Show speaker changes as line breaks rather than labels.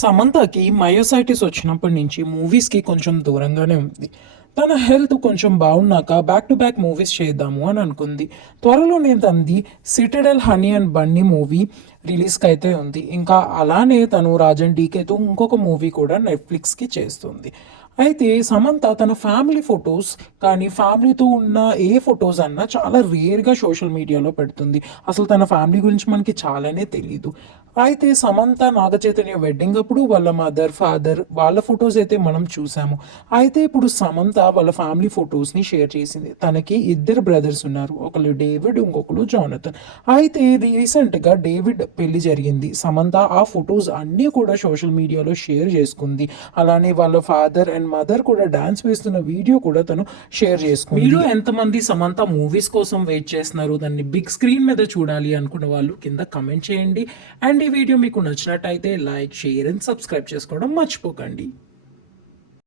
సమంతకి myositis వచ్చినప్పటి నుంచి మూవీస్కి కొంచెం దూరంగానే ఉంది. తన హెల్త్ కొంచెం బాగున్నాక బ్యాక్ టు బ్యాక్ మూవీస్ చేద్దాము అని అనుకుంది. త్వరలోనే తనది Citadel Honey and Bunny movie రిలీజ్కి అయితే ఉంది. ఇంకా అలానే తను రాజన్ డీకేతో ఇంకొక మూవీ కూడా నెట్ఫ్లిక్స్కి చేస్తుంది. అయితే సమంత తన ఫ్యామిలీ ఫొటోస్ కానీ ఫ్యామిలీతో ఉన్న ఏ ఫొటోస్ అన్నా చాలా రేర్గా సోషల్ మీడియాలో పెడుతుంది. అసలు తన ఫ్యామిలీ గురించి మనకి చాలానే తెలియదు అయితే సమంత నాగచైతన్య వెడ్డింగ్ అప్పుడు వాళ్ళ మదర్ ఫాదర్ వాళ్ళ ఫొటోస్ అయితే మనం చూసాము. అయితే ఇప్పుడు సమంత వాళ్ళ ఫ్యామిలీ ఫొటోస్ని షేర్ చేసింది. తనకి ఇద్దరు బ్రదర్స్ ఉన్నారు. ఒకళ్ళు డేవిడ్ ఇంకొకరు జానథన్ అయితే రీసెంట్గా డేవిడ్ పెళ్ళి జరిగింది. సమంత ఆ ఫొటోస్ అన్నీ కూడా సోషల్ మీడియాలో షేర్ చేసుకుంది. అలానే వాళ్ళ ఫాదర్ అండ్ మదర్ కూడా డాన్స్ వేస్తున్న వీడియో కూడా తను షేర్ చేసుకుంది. మీరు ఎంతమంది సమంత మూవీస్ కోసం వెయిట్ చేస్తున్నారు? దాన్ని బిగ్ స్క్రీన్ మీద చూడాలి అనుకున్న వాళ్ళు కింద కమెంట్ చేయండి. అండ్ అండ్ ఈ వీడియో మీకు నచ్చినట్టయితే లైక్ షేర్ అండ్ సబ్స్క్రైబ్ చేసుకోవడం మర్చిపోకండి.